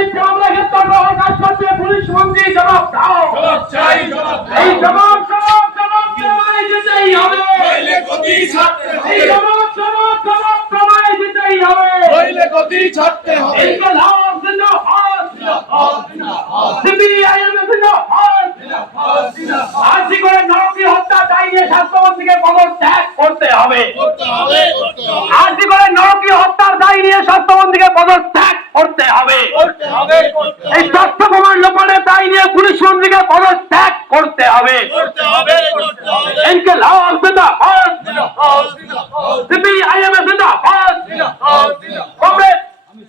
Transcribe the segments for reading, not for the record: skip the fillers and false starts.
মিথ্যা মামলায় গ্রেপ্তার করা হওয়ার কাজ করছে পুলিশ মন্ত্রী, জবাব দাও। এই জবাব প্রমায় দিতেই হবে। এই জবাব প্রমায় দিতেই হবে। ইনকিলাব জিন্দাবাদ, সিপিআইএম জিন্দাবাদ। আজকে করে নারকীয় হত্যা দায় নিয়ে স্বাস্থ্যমন্ত্রীকে পদত্যাগ করতে হবে। আজকে করে নারকীয় হত্যার দায় নিয়ে স্বাস্থ্যমন্ত্রীকে পদত্যাগ করতে হবে। এই তথ্য প্রমাণ লোপাটের দায় নিয়ে পুলিশ মন্ত্রীকে পদত্যাগ করতে হবে। ইনকিলাব জিন্দাবাদ, সিপিআইএম জিন্দাবাদ।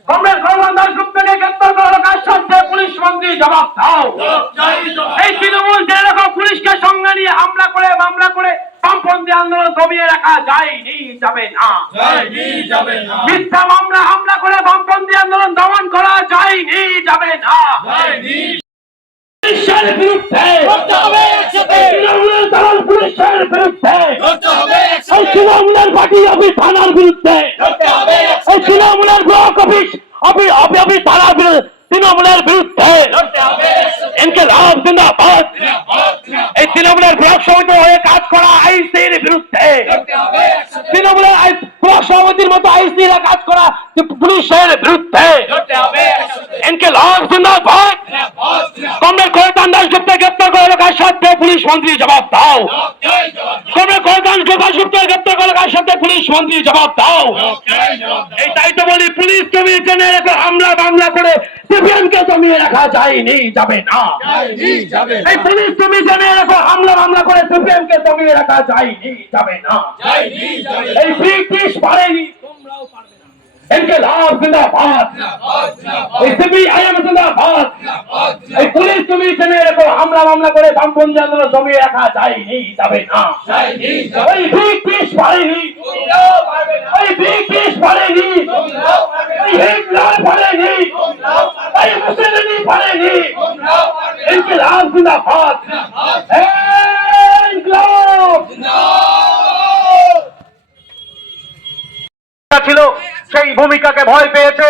কমরেড কল্যাণ দাশগুপ্তকে গ্রেপ্তার করার কাজ করছে পুলিশ মন্ত্রী, জবাব দাও। এই তৃণমূল যেরকম পুলিশকে সঙ্গে নিয়ে হামলা করে মামলা করে বামপন্থী আন্দোলন দমিয়ে রাখা যায়নি, যাবে না। মিথ্যা মামলা হামলা করে বামপন্থী আন্দোলন দমন করা যায়নি, যাবে না। পুলিশের বিরুদ্ধে তৃণমূলের দল পুলিশের বিরুদ্ধে, তৃণমূলের পার্টি অফিস থানার বিরুদ্ধে, তৃণমূলের ব্লক অফিস থানার বিরুদ্ধে, তৃণমূলের বিরুদ্ধে ইনকিলাব জিন্দাবাদ। এই তৃণমূলের ব্লক সমিতি হয়ে কাজ করা আইসির বিরুদ্ধে, তৃণমূলের ব্লক সমিতির মতো আইসিরা কাজ করা পুলিশের বিরুদ্ধে ইনকিলাব জিন্দাবাদ। কমরেড কল্যাণ দাশগুপ্তকে গ্রেপ্তার করার কাজ করছে পুলিশ মন্ত্রী, জবাব দাও। কমরেড কল্যাণ দাশগুপ্তকে গ্রেপ্তার করার কাজ করছে পুলিশ মন্ত্রী, জবাব দাও। এই তাই তো বলি, পুলিশ কমিশনের উপর হামলা মামলা করে সিপিএমকে দমিয়ে রাখা যায়নি, যাবে না। এই পুলিশ কমিশনের উপর হামলা মামলা করে সিপিএমকে দমিয়ে রাখা যায়নি, যাবে না। এই ব্রিটিশ পারেনি, তোমরাও পারবে না। ইনকিলাব জিন্দাবাদ, এই সিপিআইএম জিন্দাবাদ। এই পুলিশ কমিশনের উপর হামলা মামলা করে বামপন্থী আন্দোলন দমিয়ে রাখা যায়নি, যাবে না। এই ব্রিটিশ পারেনি, এই ব্রিটিশ পারেনি, এই হিটলার পারেনি, এই মুসলিম পারেনি। ইনকিলাব জিন্দাবাদ, ইনকিলাব ছিল, সেই ভূমিকাকে ভয় পেয়েছে।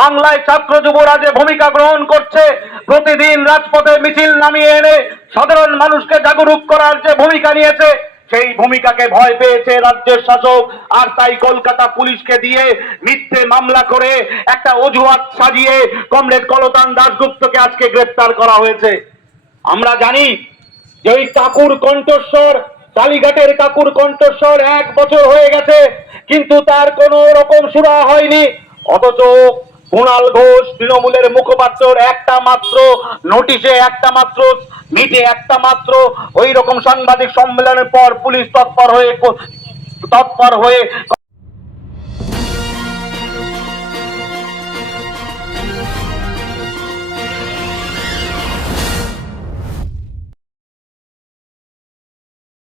বাংলায় ছাত্র যুবরা যে ভূমিকা গ্রহণ করছে, প্রতিদিন রাজপথে মিছিল নামিয়ে এনে সাধারণ মানুষকে জাগরুক করার যে ভূমিকা নিয়েছে, সেই ভূমিকাকে ভয় পেয়েছে রাজ্যের শাসক। আর তাই কলকাতা পুলিশকে দিয়ে মিথ্যে মামলা করে একটা অজুহাত সাজিয়ে কমরেড কল্যাণ দাশগুপ্তকে আজকে গ্রেফতার করা হয়েছে। আমরা জানি যে ওই কাকুর কণ্ঠস্বর, কালীঘাটের কাকুর কণ্ঠস্বর 1 বছর হয়ে গেছে, কিন্তু তার কোন রকম সুরা হয়নি। অথচ কুণাল ঘোষ তৃণমূলের মুখপাত্র একটা মাত্র নোটিশে, একটা মাত্র মিটে, একটা মাত্র ওই রকম সাংবাদিক সম্মেলনের পর পুলিশ তৎপর হয়ে